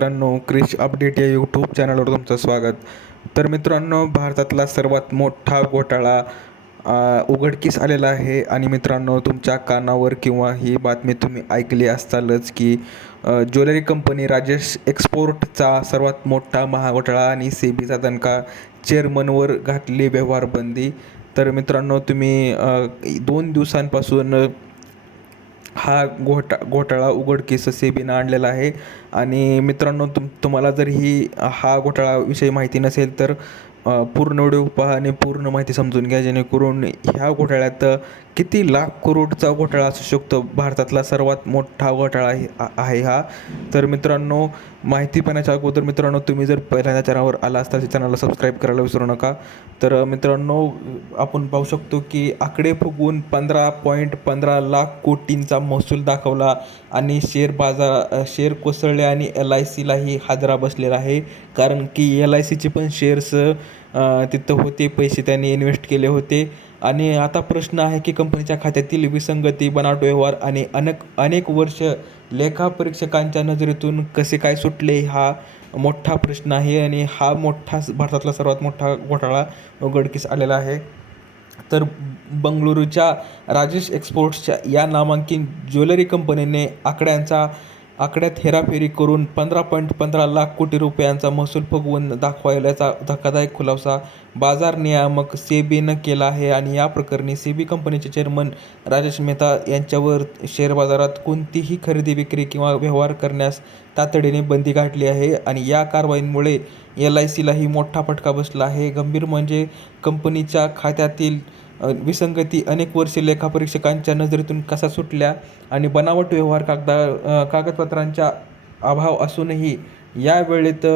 मित्रांनो, क्रिश अपडेट या यूट्यूब चॅनलवर तुमचं स्वागत. तर मित्रांनो, भारतातला सर्वात मोठा घोटाळा उघडकीस आलेला आहे. आणि मित्रांनो, तुमच्या कानावर किंवा ही बातमी तुम्ही ऐकली असतालच की ज्वेलरी कंपनी राजेश एक्सपोर्टचा सर्वात मोठा महाघोटाळा आणि सेबीचा दणका, चेअरमनवर घातली व्यवहार बंदी. तर मित्रांनो, तुम्ही 2 दिवसांपासून हा घोटाळा उघडकीस सेबीनं आणलेला आहे. आणि मित्रांनो, तुम्हाला जर हा घोटाळाविषयी माहिती नसेल तर पूर्ण व्हिडिओ पहा आणि पूर्ण माहिती समजून घ्या, जेणेकरून ह्या घोटाळ्यात किती लाख करोडचा घोटाळा असू शकतो. भारतातला सर्वात मोठा घोटाळा आहे हा. तर मित्रांनो, माहिती पाहण्याच्या अगोदर मित्रांनो, तुम्ही जर पहिल्यांदा चॅनलवर आला असता चॅनलला सबस्क्राईब करायला विसरू नका. तर मित्रांनो, आपण पाहू शकतो की आकडे फुगवून 15.15 लाख कोटींचा महसूल दाखवला आणि शेअर कोसळले आणि LICलाही हादरा बसलेला आहे. कारण की LICचे पण शेअर्स तिथं होते, पैसे त्यांनी इन्व्हेस्ट केले होते. आणि आता प्रश्न आहे की कंपनीच्या खात्यातील विसंगती, बनावट व्यवहार आणि अनेक वर्ष लेखापरीक्षकांच्या नजरेतून कसे काय सुटले, हा मोठा प्रश्न आहे. आणि हा भारतातला सर्वात मोठा घोटाळा उघडकीस आलेला आहे. तर बंगळुरूच्या राजेश एक्सपोर्ट्सच्या या नामांकित ज्वेलरी कंपनीने आकड्यात हेराफेरी करून 15.15 लाख कोटी रुपयांचा महसूल फुगवून दाखवल्याचा धक्कादायक खुलासा बाजार नियामक सेबीनं केला आहे. आणि या प्रकरणी सेबी कंपनीचे चेअरमन राजेश मेहता यांच्यावर शेअर बाजारात कोणतीही खरेदी, विक्री किंवा व्यवहार करण्यास तातडीने बंदी घातली आहे. आणि या कारवाईमुळे LICलाही मोठा फटका बसला आहे. गंभीर म्हणजे कंपनीच्या खात्यातील विसंगती अनेक वर्षे लेखापरीक्षकांच्या नजरेतून कसा सुटल्या आणि बनावट व्यवहार कागदपत्रांचा अभाव असूनही या वेळेत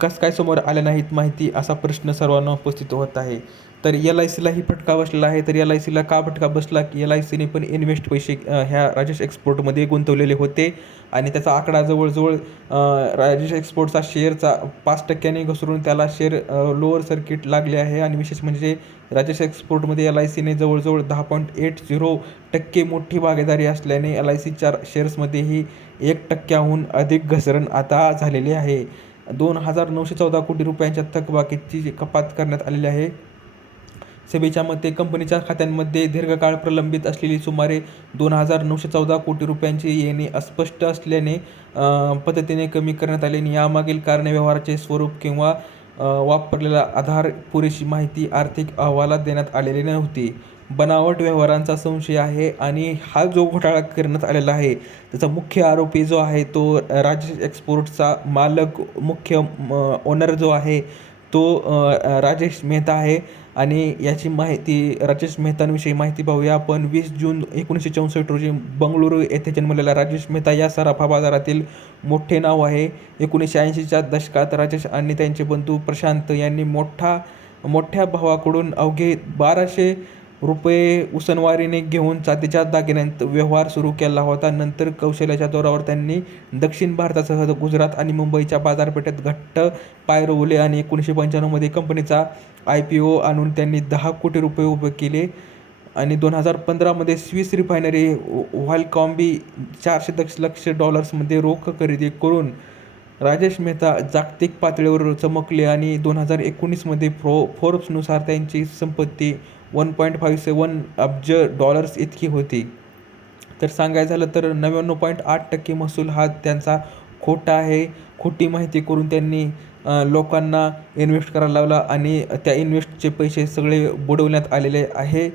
कसं काय समोर आल्या नाहीत माहिती, असा प्रश्न सर्वांना उपस्थित होत आहे. तर LICलाही फटका बसलेला आहे. तर LICला का फटका बसला की LICने पण इन्व्हेस्ट पैसे ह्या राजेश एक्सपोर्टमध्ये गुंतवलेले होते. आणि त्याचा आकडा जवळजवळ राजेश एक्सपोर्टचा शेअरचा 5% घसरून त्याला शेअर लोअर सर्किट लागले आहे. आणि विशेष म्हणजे राजेश एक्सपोर्टमध्ये LICने जवळजवळ 10.80% मोठी भागीदारी असल्याने LICच्या शेअर्समध्येही 1%हून अधिक घसरण आता झालेली आहे. 2,914 कोटी रुपयांच्या थकबाकीची कपात करण्यात आलेली आहे. सेबीच्या मते कंपनीच्या खात्यांमध्ये दीर्घकाळ प्रलंबित असलेली सुमारे 2,914 कोटी रुपयांची येणे अस्पष्ट असल्याने पद्धतीने कमी करण्यात आले. आणि यामागील कारणे, व्यवहाराचे स्वरूप किंवा वापरलेला आधार, पुरेशी माहिती आर्थिक अहवालात देण्यात आलेली नव्हती, बनावट व्यवहारांचा संशय आहे. आणि हा जो घोटाळा करण्यात आलेला आहे त्याचा मुख्य आरोपी जो आहे तो राजेश एक्सपोर्टचा मालक, मुख्य ओनर जो आहे तो राजेश मेहता आहे. आणि याची माहिती, राजेश मेहतांविषयी माहिती पाहूया आपण. 20 जून 1964 रोजी बंगळुरू येथे जन्मलेला राजेश मेहता या सराफा बाजारातील मोठे नाव आहे. 1980च्या दशकात राजेश आणि त्यांचे बंधू प्रशांत यांनी मोठ्या भावाकडून अवघे 1,200 रुपये उसनवारीने घेऊन चांदीच्या दागिन्यांत व्यवहार सुरू केला होता. नंतर कौशल्याच्या जोरावर त्यांनी दक्षिण भारतासह गुजरात आणि मुंबईच्या बाजारपेठेत घट्ट पाय रोवले. आणि 1995मध्ये कंपनीचा IPO आणून त्यांनी 10 कोटी रुपये उभे केले. आणि 2015मध्ये स्विस रिफायनरी व्हॅलकॉम्बी $400 रोख खरेदी करून राजेश मेहता जागतिक पातळीवर चमकले. आणि 2019मध्ये फोर्ब्सनुसार त्यांची संपत्ती $1.57 अब्ज इतकी होती. तर सांगायचं झालं तर 99.8% महसूल हा त्यांचा खोटा आहे. खोटी माहिती करून त्यांनी लोकांना इन्व्हेस्ट करायला लावला आणि त्या इन्व्हेस्टचे पैसे सगळे बुडवण्यात आलेले आहे.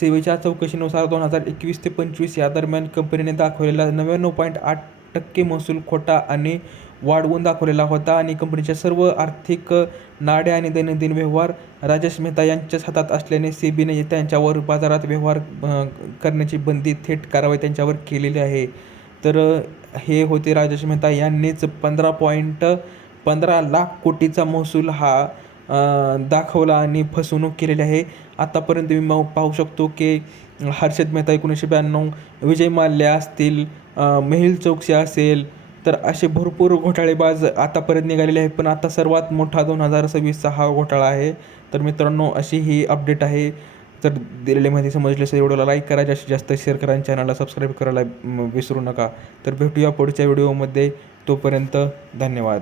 सेवेच्या चौकशीनुसार 2021 ते 2025 या दरम्यान कंपनीने दाखवलेला 99.8% महसूल खोटा आणि वाढवून दाखवलेला होता. आणि कंपनीच्या सर्व आर्थिक नाड्या आणि दैनंदिन व्यवहार राजेश मेहता यांच्याच हातात असल्याने सेबीने त्यांच्यावर बाजारात व्यवहार करण्याची बंदी, थेट कारवाई त्यांच्यावर केलेली आहे. तर हे होते राजेश मेहता यांनीच 15.15 लाख कोटीचा महसूल हा दाखवला आणि फसवणूक केलेली आहे. आत्तापर्यंत मी पाहू शकतो की हर्षद मेहता 1992, विजय माल्या असतील, मेहुल चोक्सी असेल, तर असे भरपूर घोटाळेबाज आतापर्यंत निघालेले आहेत. पण आता सर्वात मोठा 2026चा हा घोटाळा आहे. तर मित्रांनो, अशी ही अपडेट आहे. जर दिलेली माहिती समजली असेल व्हिडिओला लाईक करा, जास्तीत जास्त शेअर करा आणि चॅनलला सबस्क्राईब करायला विसरू नका. तर भेटूया पुढच्या व्हिडिओमध्ये. तोपर्यंत धन्यवाद.